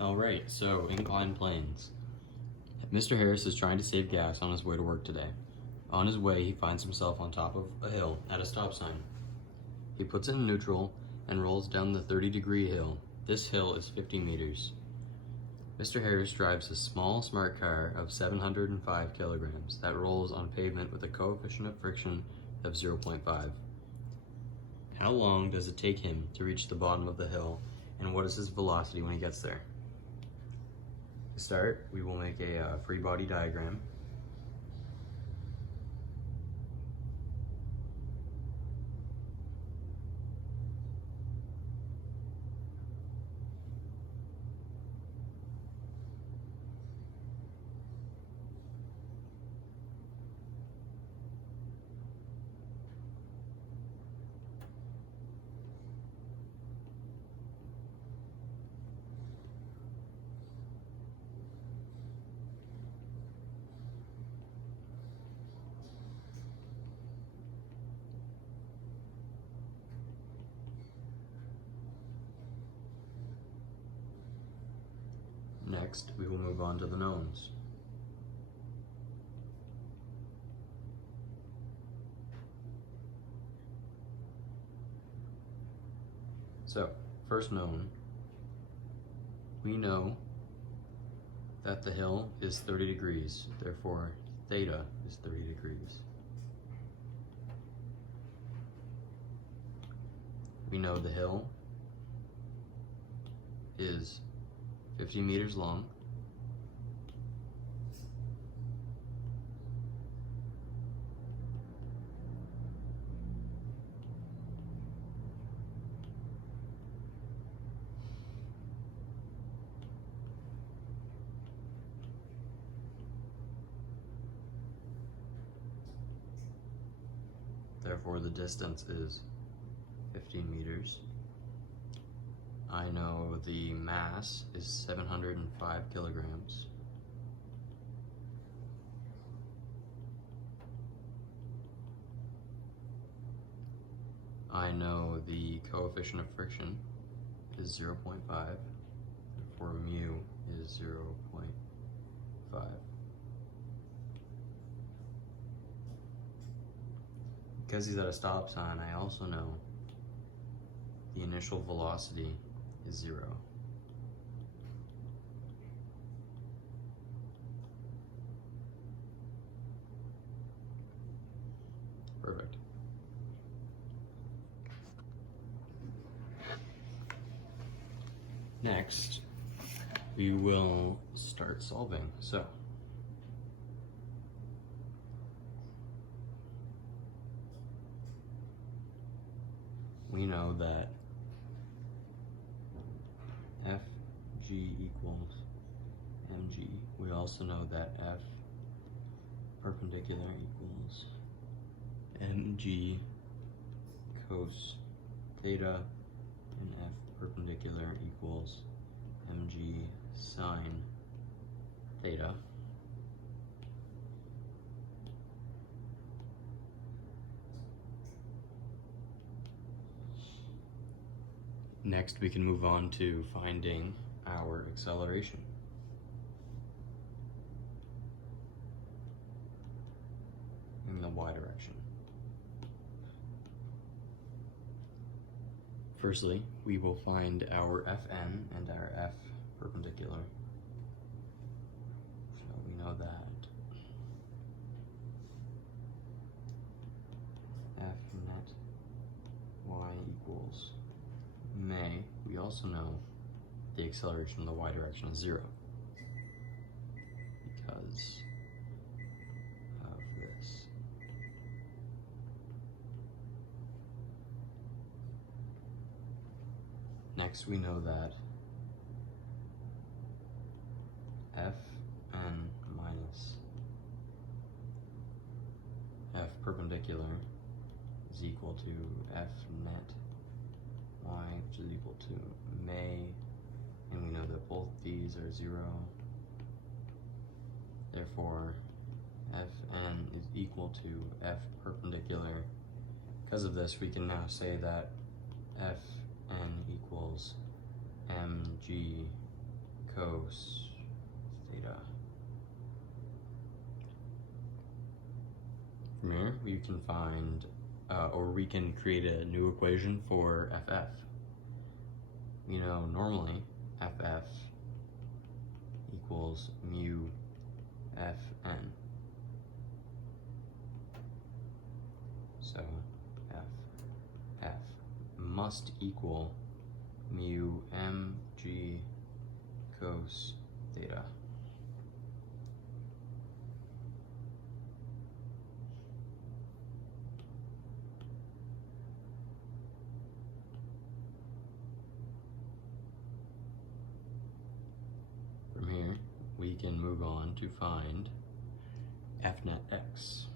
Alright, so incline planes. Mr. Harris is trying to save gas on his way to work today. On his way, he finds himself on top of a hill at a stop sign. He puts it in neutral and rolls down the 30-degree hill. This hill is 50 meters. Mr. Harris drives a small smart car of 705 kilograms that rolls on pavement with a coefficient of friction of 0.5. How long does it take him to reach the bottom of the hill, and what is his velocity when he gets there? To start, we will make a free body diagram. Next, we will move on to the knowns. So, first known, we know that the hill is 30 degrees, therefore theta is 30 degrees. We know the hill is 50 meters long. Therefore, the distance is 15 meters. I know the mass is 705 kilograms. I know the coefficient of friction is 0.5, therefore mu is 0.5. Because he's at a stop sign, I also know the initial velocity is 0. Perfect. Next, we will start solving. So, we know that Fg equals mg. We also know that F perpendicular equals mg cos theta, and F perpendicular equals mg sine theta. Next, we can move on to finding our acceleration. In the y direction. Firstly, we will find our Fn and our F perpendicular. So we know that F net y equals may. We also know the acceleration in the y direction is 0 because of this. Next, we know that Fn minus F perpendicular is equal to F net y, which is equal to may, and we know that both these are 0. Therefore, Fn is equal to F perpendicular. Because of this, we can now say that Fn equals mg cos theta. From here, we can find, or we can create a new equation for FF. You know, normally FF equals mu Fn. So FF must equal mu mg cos theta. From here, we can move on to find f net x.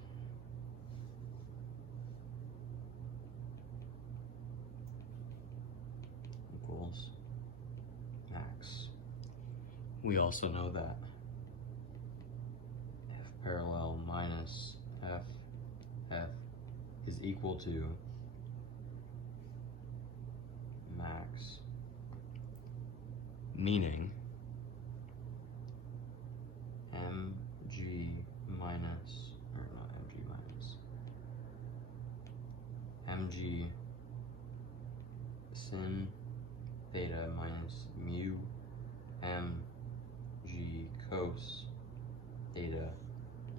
Equals max. We also know that f parallel minus f is equal to max, meaning mg minus, or not mg minus, mg sin theta minus mu mg cos theta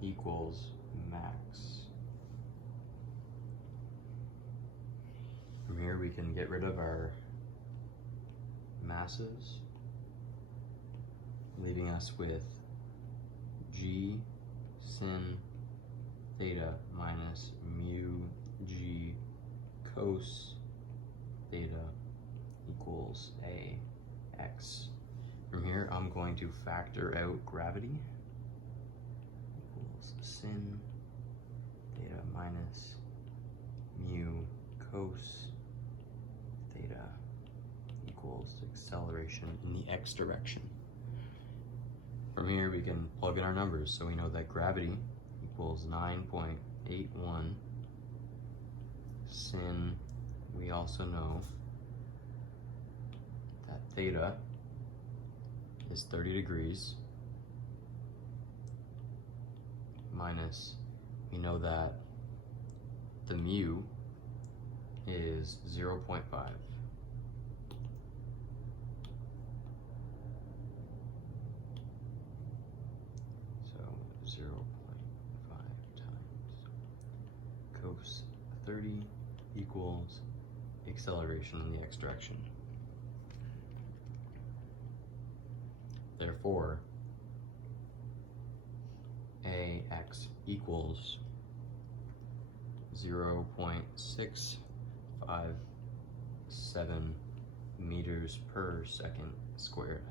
equals max. From here we can get rid of our masses, leaving us with g sin theta minus mu g cos theta equals ax. From here, I'm going to factor out gravity. Equals sin theta minus mu cos theta equals acceleration in the x direction. From here, we can plug in our numbers. So we know that gravity equals 9.81. Sin, we also know that theta is 30 degrees. Minus, we know that the mu is 0.5. So 0.5 times cos 30 equals acceleration in the x direction. Therefore, ax equals 0.657 meters per second squared.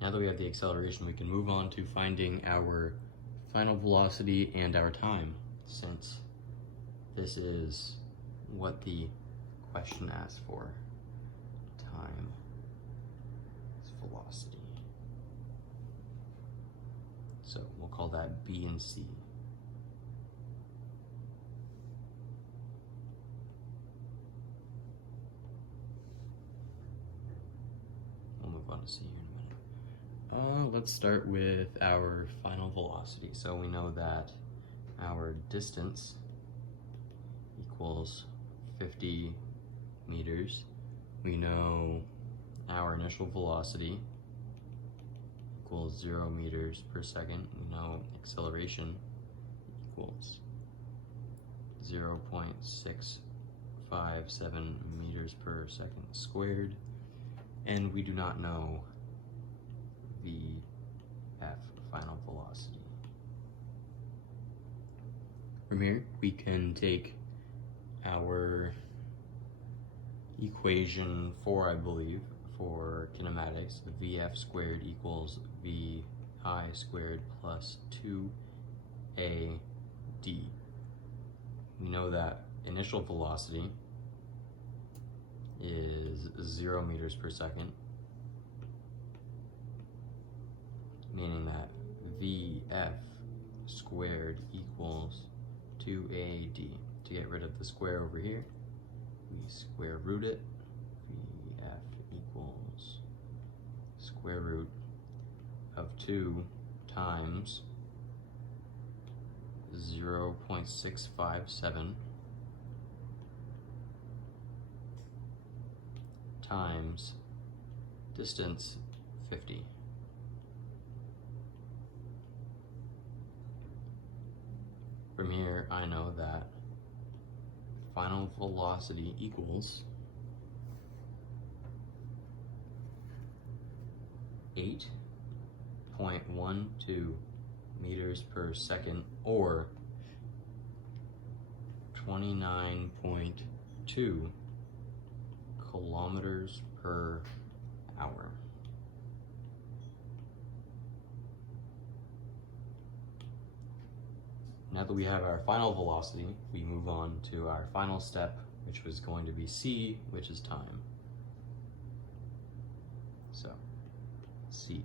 Now that we have the acceleration, we can move on to finding our final velocity and our time, since this is what the question asks for. Time is velocity. So we'll call that B and C. We'll move on to C here in a minute. Let's start with our final velocity. So we know that our distance equals 50 meters. We know our initial velocity equals 0 meters per second. We know acceleration equals 0.657 meters per second squared. And we do not know VF, final velocity. From here, we can take our equation 4, I believe, for kinematics. The VF squared equals VI squared plus 2AD. We know that initial velocity is 0 meters per second, meaning that VF squared equals to a d. To get rid of the square over here, we square root it. Vf equals square root of 2 times 0.657 times distance 50. From here, I know that final velocity equals 8.12 meters per second, or 29.2 kilometers per hour. Now that we have our final velocity, we move on to our final step, which was going to be c, which is time. So, c,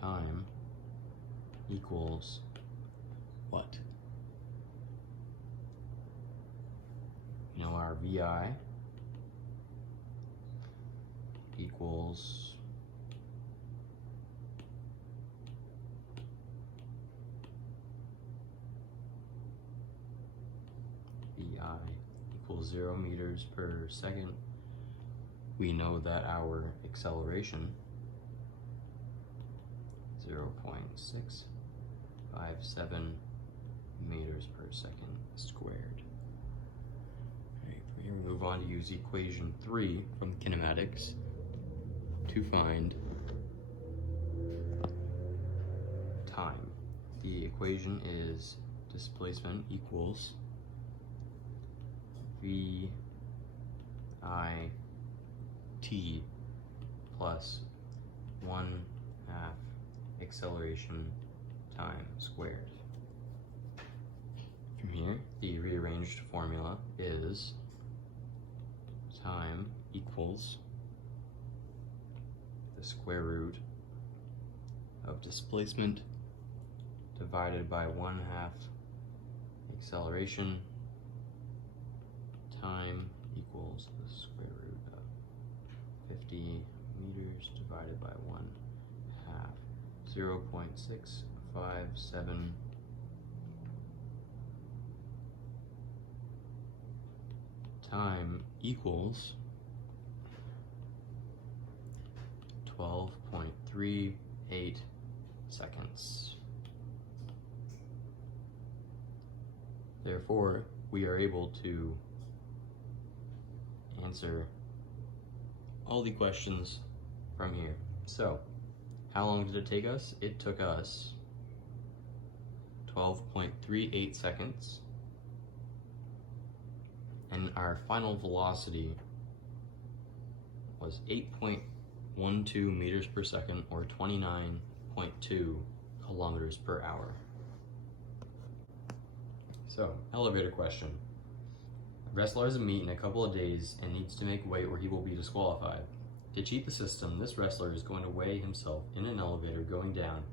time equals what? You know, our VI equals VI equals 0 meters per second. We know that our acceleration, 0.657 meters per second squared. Alright, from here we move on to use equation 3 from kinematics to find time. The equation is displacement equals VIT plus 1/2 acceleration time squared. From here, the rearranged formula is time equals the square root of displacement divided by 1/2 acceleration time equals the square root of 50 meters divided by 1/2, 0.657 time equals 12.38 seconds. Therefore, we are able to answer all the questions from here. So, how long did it take us? It took us 12.38 seconds. And our final velocity was 8.12 meters per second, or 29.2 kilometers per hour. So, elevator question. A wrestler has a meet in a couple of days and needs to make weight or he will be disqualified. To cheat the system, this wrestler is going to weigh himself in an elevator going down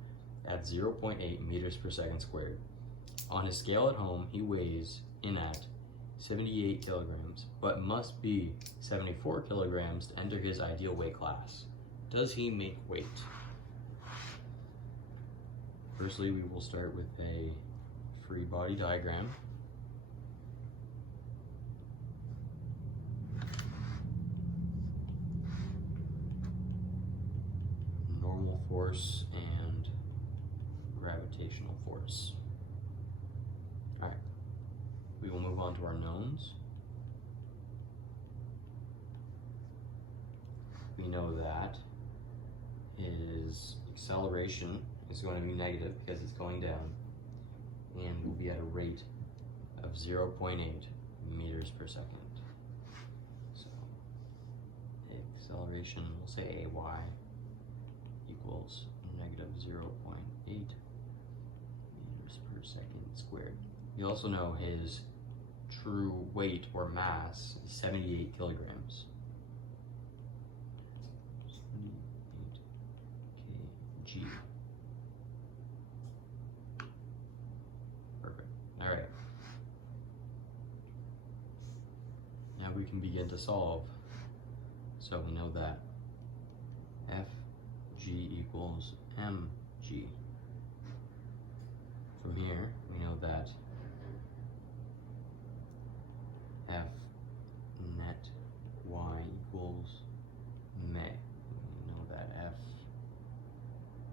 at 0.8 meters per second squared. On his scale at home, he weighs in at 78 kilograms, but must be 74 kilograms to enter his ideal weight class. Does he make weight? Firstly, we will start with a free body diagram. Normal force and gravitational force. Alright, we will move on to our knowns. We know that his acceleration is going to be negative because it's going down, and will be at a rate of 0.8 meters per second. So, the acceleration, we'll say AY equals negative 0.8 meters per second squared. We also know his true weight or mass is 78 kilograms. 78 kg. we can begin to solve. So we know that Fg equals mg. From here, we know that F net y equals me. We know that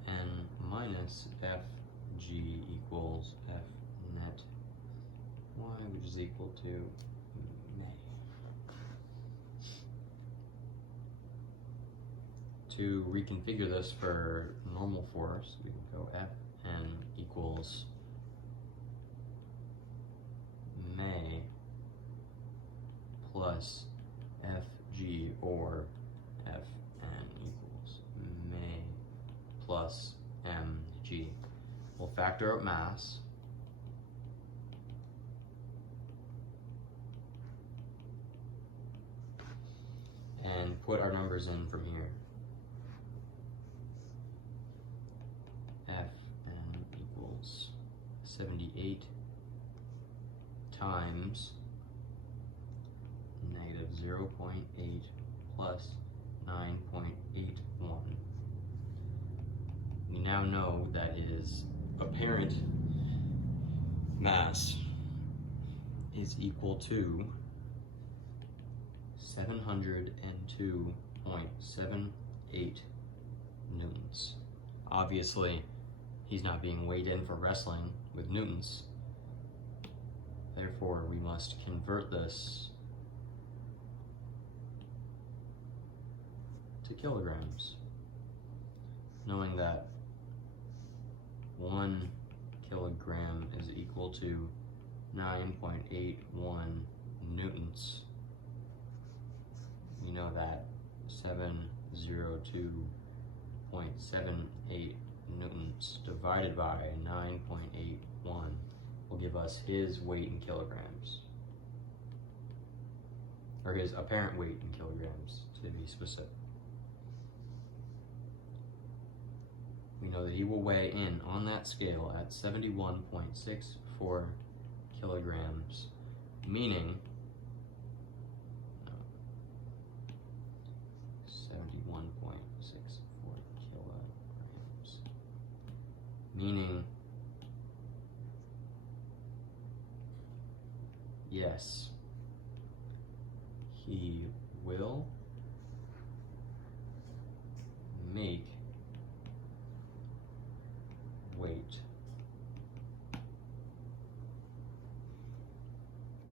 Fn minus Fg equals F net y, which is equal to me. To reconfigure this for normal force, we can go Fn equals me plus Fg, or Fn equals me plus mg. We'll factor out mass. And put our numbers in from here. Fn equals 78 times negative 0.8 plus 9.81. We now know that his apparent mass is equal to 702.78 newtons. Obviously, he's not being weighed in for wrestling with newtons. Therefore, we must convert this to kilograms, knowing that 1 kilogram is equal to 9.81 newtons. We know that 702.78 newtons divided by 9.81 will give us his weight in kilograms, or his apparent weight in kilograms, to be specific. We know that he will weigh in on that scale at 71.64 kilograms, meaning 71.64 kilograms, meaning yes, he will make